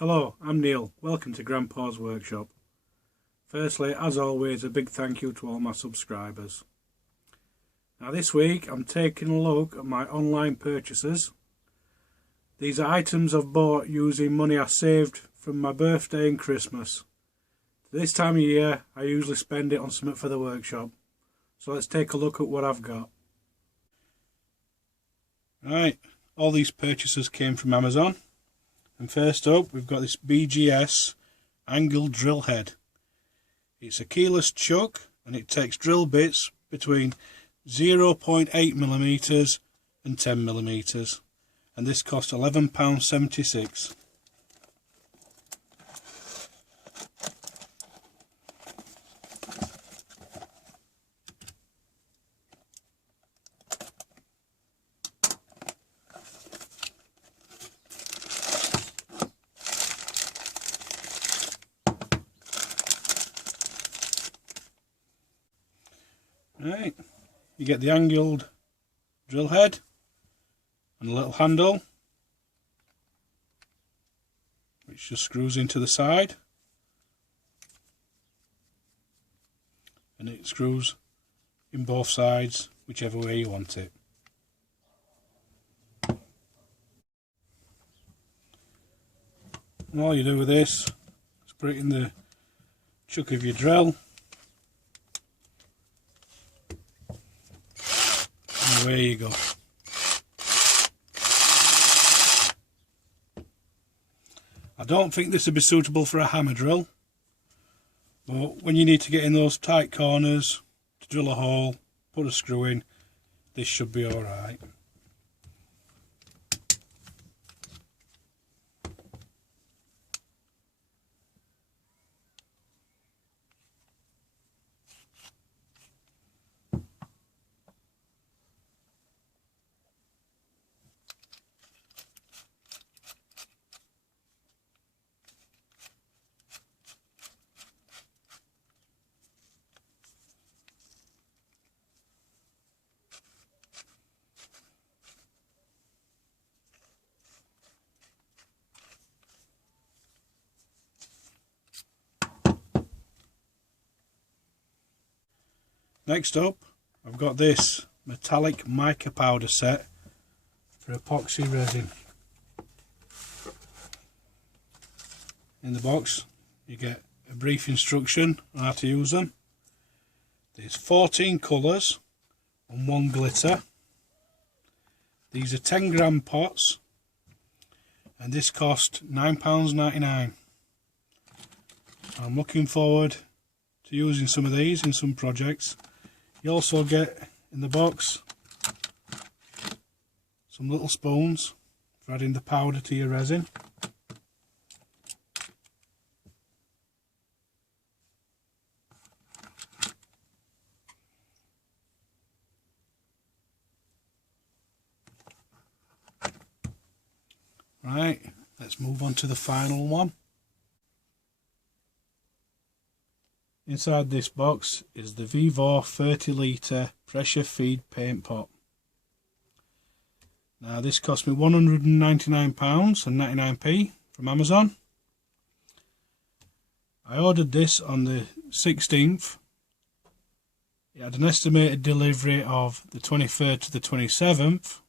Hello, I'm Neil. Welcome to Grandpa's Workshop. Firstly, as always, a big thank you to all my subscribers. Now this week I'm taking a look at my online purchases. These are items I've bought using money I saved from my birthday and Christmas. This time of year I usually spend it on something for the workshop. So let's take a look at what I've got. Right, all these purchases came from Amazon. And first up, we've got this BGS angled drill head. It's a keyless chuck and it takes drill bits between 0.8mm and 10mm. And this cost £11.76. Right, you get the angled drill head and a little handle which just screws into the side, and it screws in both sides whichever way you want it. And all you do with this is put it in the chuck of your drill. There you go. I don't think this would be suitable for a hammer drill, but when you need to get in those tight corners to drill a hole, put a screw in, this should be alright. Next up, I've got this metallic mica powder set for epoxy resin. In the box you get a brief instruction on how to use them. There's 14 colours and 1 glitter. These are 10g pots and this cost £9.99. I'm looking forward to using some of these in some projects. You also get in the box some little spoons for adding the powder to your resin. Right, let's move on to the final one. Inside this box is the Vivo 30 litre pressure feed paint pot. Now this cost me £199.99 from Amazon. I ordered this on the 16th. It had an estimated delivery of the 23rd to the 27th,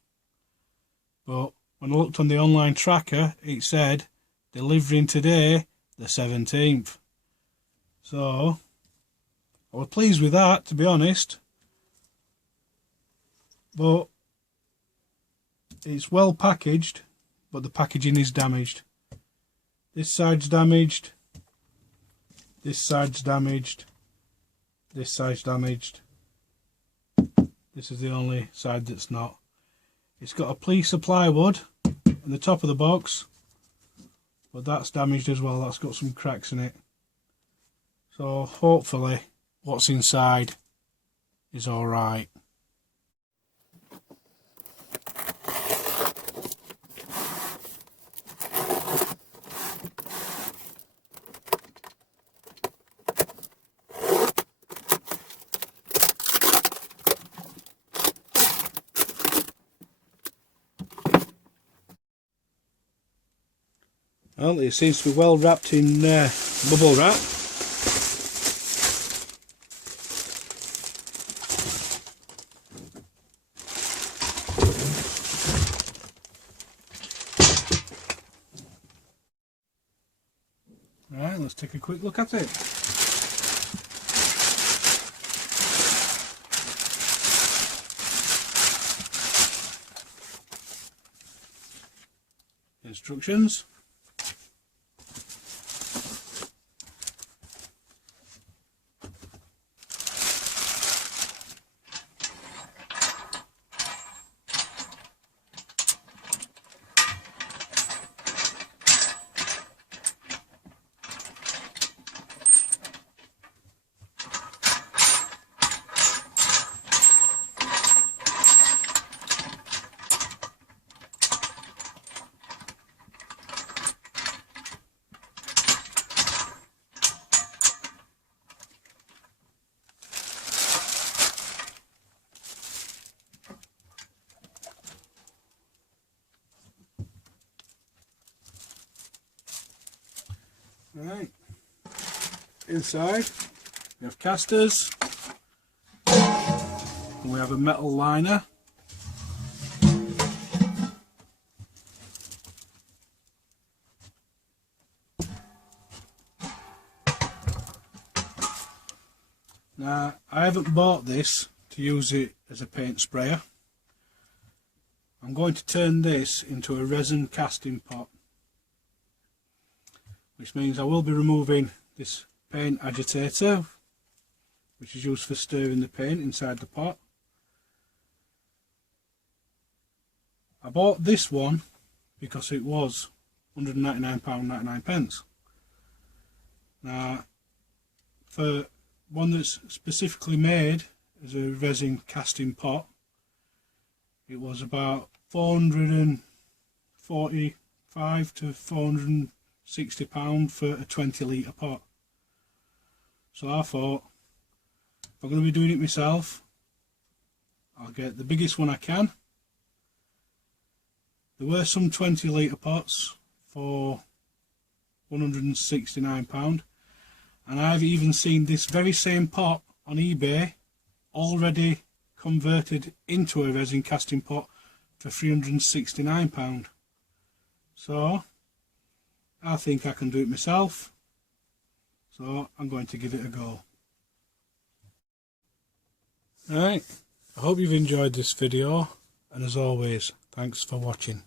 but when I looked on the online tracker it said delivering today the 17th. So I was pleased with that, to be honest, but it's well packaged, but the packaging is damaged. This side's damaged, this side's damaged, this side's damaged. This is the only side that's not. It's got a piece of plywood in the top of the box, but that's damaged as well. That's got some cracks in it. So hopefully what's inside is alright. Well, it seems to be well wrapped in bubble wrap. Right, let's take a quick look at it. Instructions. Right, inside we have casters, and we have a metal liner. Now, I haven't bought this to use it as a paint sprayer. I'm going to turn this into a resin casting pot, which means I will be removing this paint agitator, which is used for stirring the paint inside the pot. I bought this one because it was £199.99. Now, for one that's specifically made as a resin casting pot, it was about £445 to £460 for a 20 litre pot. So I thought, if I'm going to be doing it myself, I'll get the biggest one I can. There were some 20 litre pots for £169, and I've even seen this very same pot on eBay already converted into a resin casting pot for £369. So I think I can do it myself, so I'm going to give it a go. Alright, I hope you've enjoyed this video, and as always, thanks for watching.